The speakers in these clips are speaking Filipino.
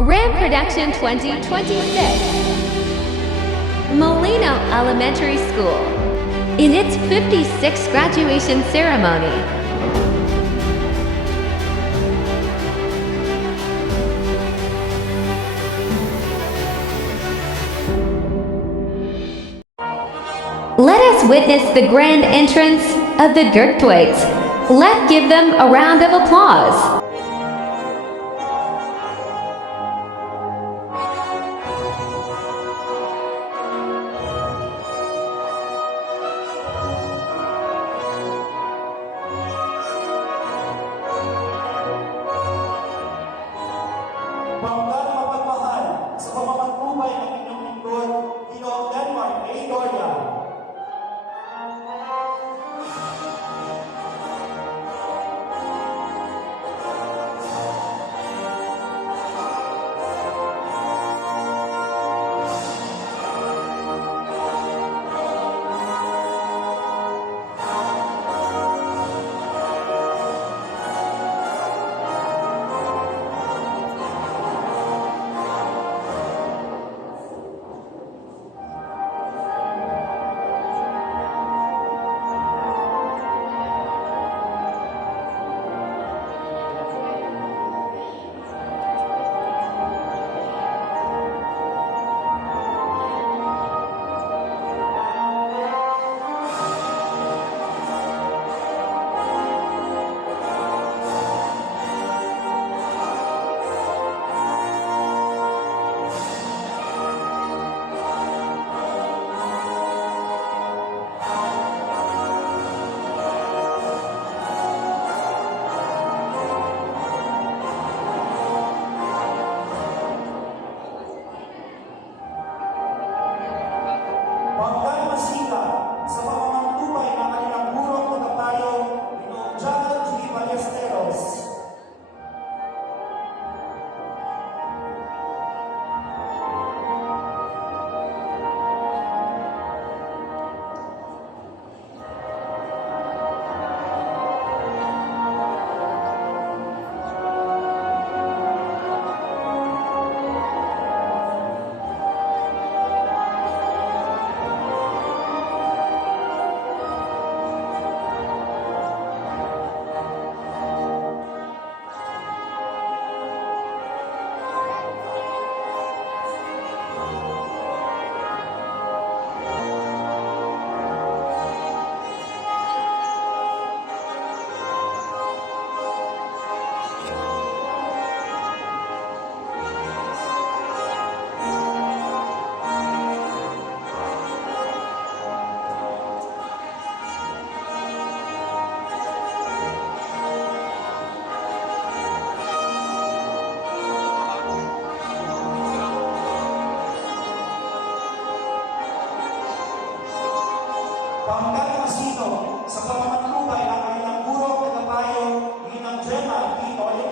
RAM Production 2026. Molino Elementary School. In its 56th graduation ceremony. Let us witness the grand entrance of the Dirtwaits. Let's give them a round of applause. Banggaan mapagmahal sa pamamantubay ng inyong lingkod, Ginoong Denmark A. Doria. Banggaan masika sa pamamantubay ng kanilang burong tagapayo, Ginoong John G. Ballesteros. Banggaan masino sa pamamantubay ng kanilang burong tagapayo, Ginang Gemma P. Flores.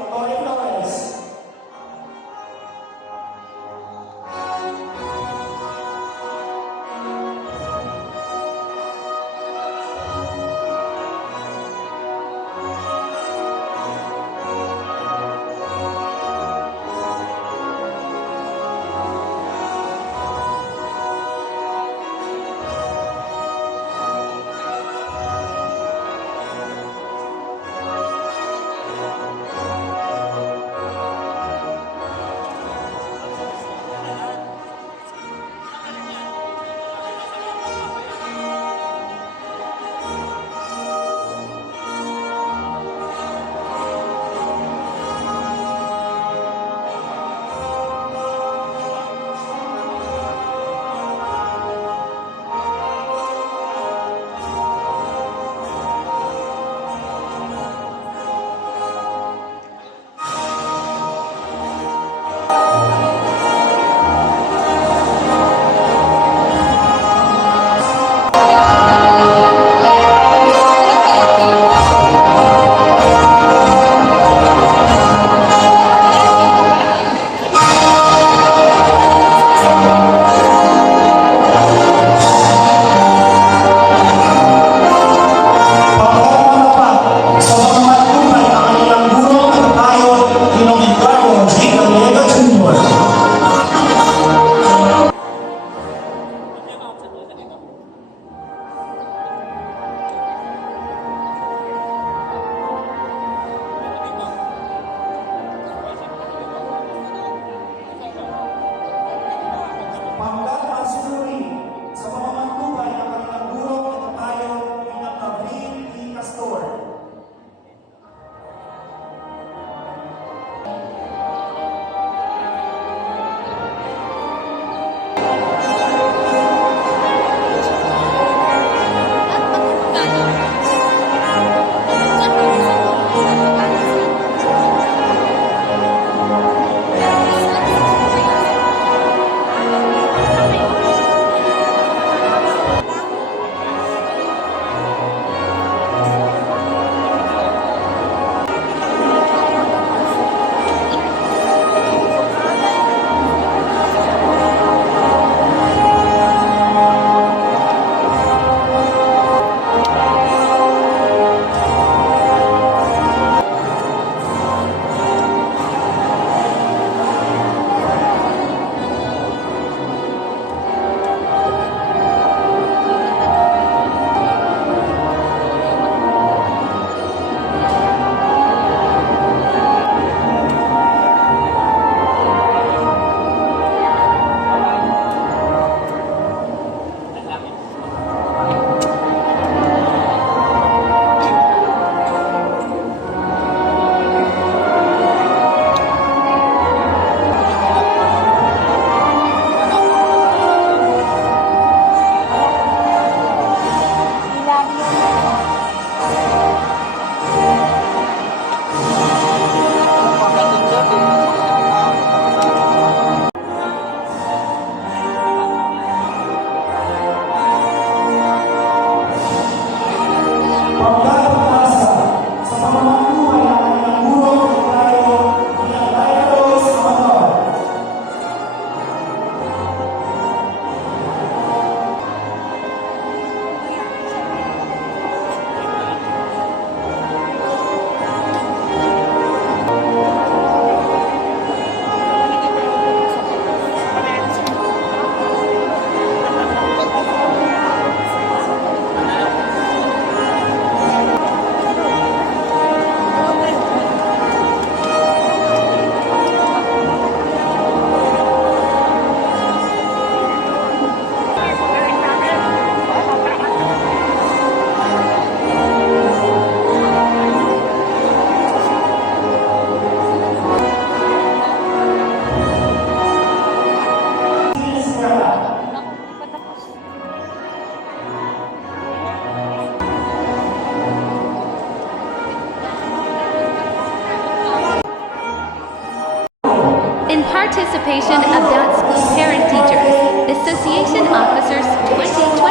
participation of Dot School Parent Teachers Association Officers 2026.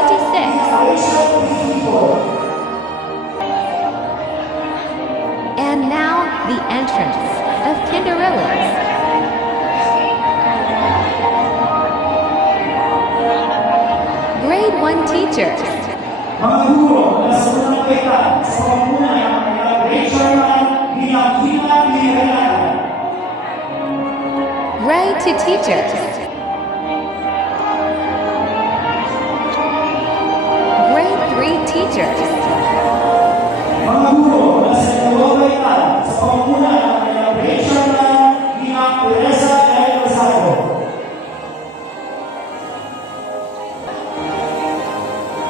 And now, the entrance of Kinderillas. Grade 1 teachers. Mga guro na sa unang kaitan sa pamumuno ng kanilang grade chairman bilang Hina Mihayan. Grade 2 teachers. Grade 3 teachers. Mga guro na sa ikalawang kaitan sa pamumuno ng kanilang grade chairman bilang Teresa L. Rosado.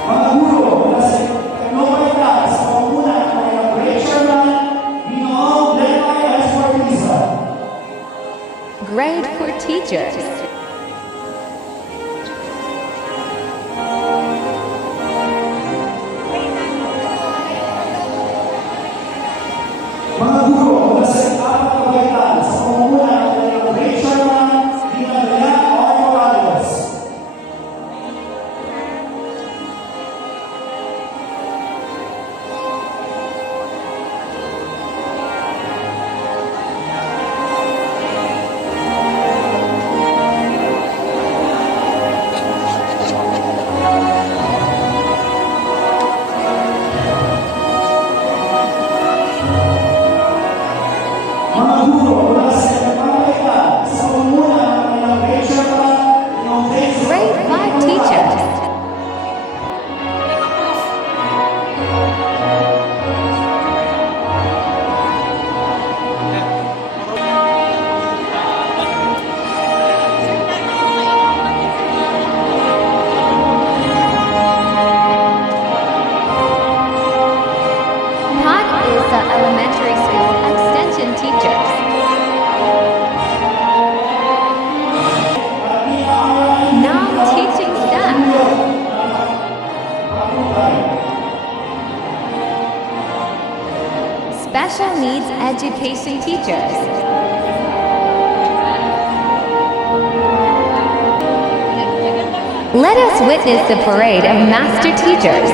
Mga guro na sa ikalawang kaitan sa pamumuno ng kanilang grade chairman bilang Lenay S. Martisa. Grade 4 teachers. Mga guro na sa ikapat na kaitan sa pamumuno ng kanilang grade chairman bilang Lian R. Morales. Mga guro na sa ipapakita sa pamumuno ng kanilang grade chairman ng Grade 5 teachers. Pod is the elementary school extension teachers. Non-teaching staff. Special needs education teachers. Let us witness the parade of master teachers.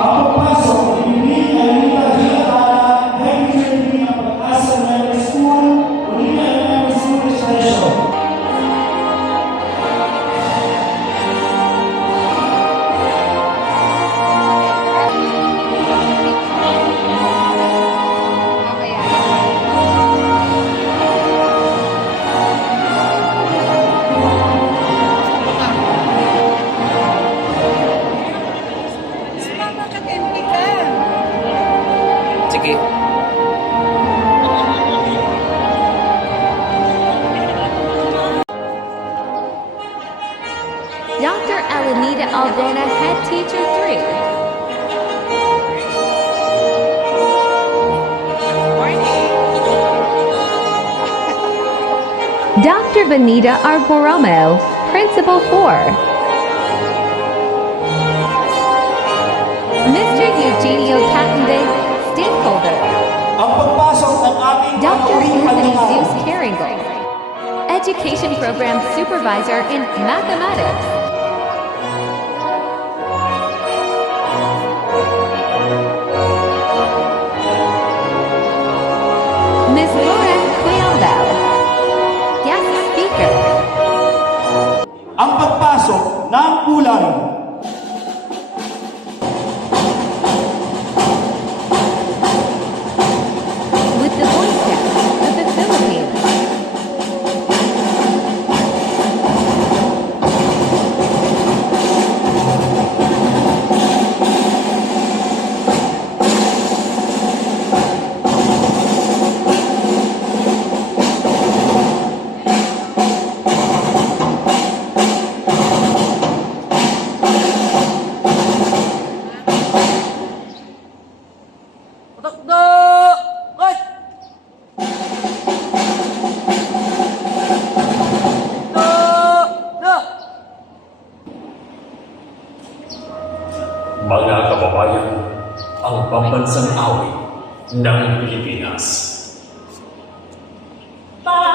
Ang pagpasok ni Alita Giatana, Head Teacher ng Pag-asa Elementary School, Unina Elementary School Extension. Sige. Dr. Alanita Aldana, Head Teacher 3. Dr. Benita Arboromo, Principal 4. Mr. Eugenio Cattenbig, Stakeholder. Ang pagpasok ng ating Dr. patuloy Anthony pagkakao. Zeus Carringle, Education Program Supervisor in Mathematics. Ms. Lauren Quialdo, Guest Speaker. Ang pagpasok ng kulay. With the Boy Scouts of the Philippines. Takbo! Hoy! No! Mga kababayan, ang pambansang awit ng Pilipinas. Para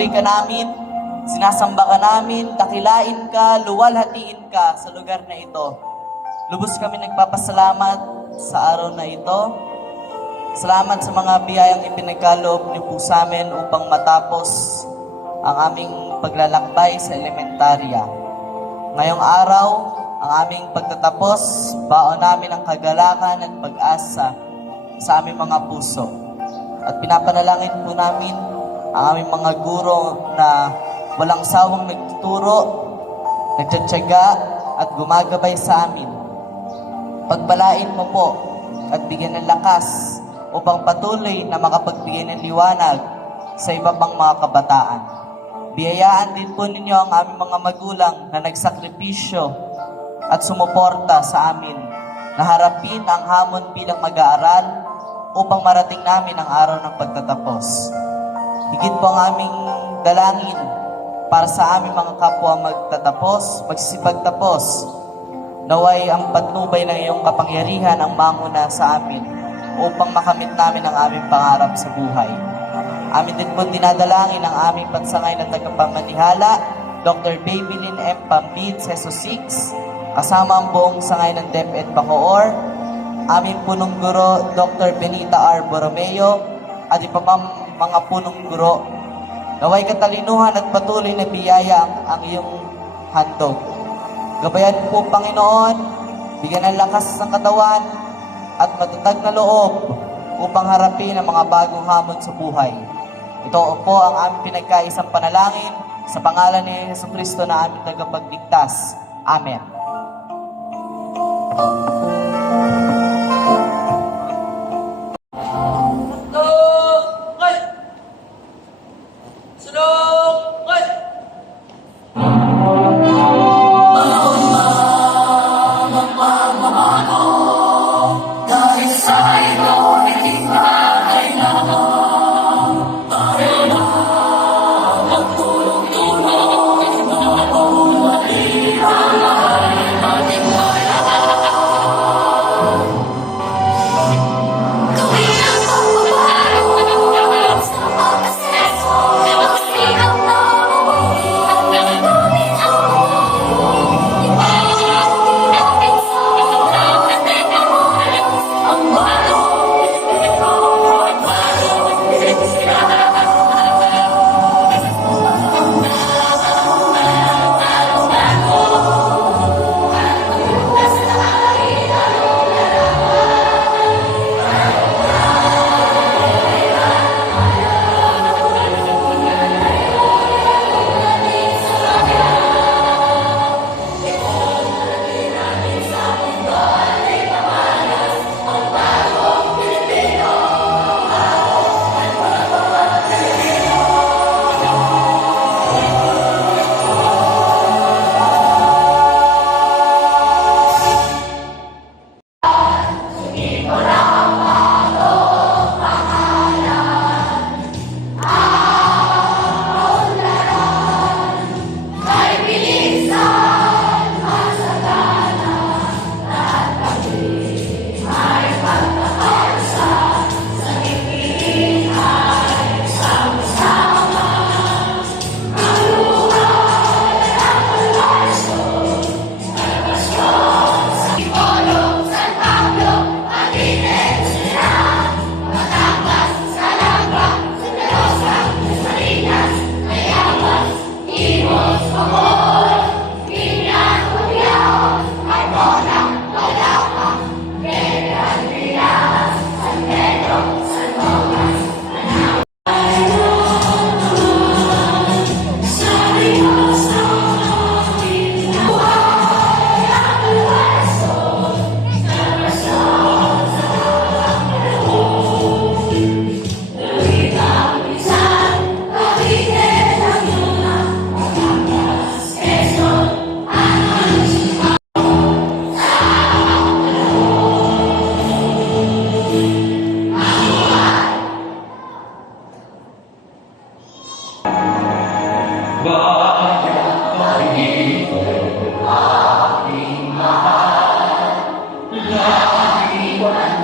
Pinupuri ka namin, sinasamba ka namin, dakilain ka, luwalhatiin ka sa lugar na ito. Lubos kami nagpapasalamat sa araw na ito. Salamat sa mga biyayang ipinagkaloob niyo po sa amin upang matapos ang aming paglalakbay sa elementarya. Ngayong araw, ang aming pagtatapos, baon namin ang kagalakan at pag-asa sa aming mga puso. At pinapanalangin po namin ang aming mga guro na walang sawang nagtuturo, nagtsatsaga at gumagabay sa amin. Pagpalain mo po at bigyan ng lakas upang patuloy na makapagbigay ng liwanag sa iba pang mga kabataan. Biyayaan din po ninyo ang aming mga magulang na nagsakripisyo at sumuporta sa amin na harapin ang hamon bilang mag-aaral upang marating namin ang araw ng pagtatapos. Higit po ang aming dalangin para sa aming mga kapwa magtatapos, magsisipagtapos. Naway ang patnubay ng iyong kapangyarihan ang manguna sa amin upang makamit namin ang aming pangarap sa buhay. Amin din po dinadalangin ang aming pansangay na tagapamanihala, Dr. Babylin M. Pambid, Seso 6, kasama ang buong sangay ng DepEd Bacoor, aming punong guro, Dr. Benita R. Borromeo, at iba pang mga punong guro. Naway katalinuhan at patuloy na biyaya ang iyong handog. Gabayan po, Panginoon, bigyan ng lakas ng katawan at matatag na loob upang harapin ang mga bagong hamon sa buhay. Ito po ang aming pinagkaisang panalangin sa pangalan ni Jesucristo na aming tagapagligtas. Amen. Sunod! Sunod! Bakit aking mahal, lagi walang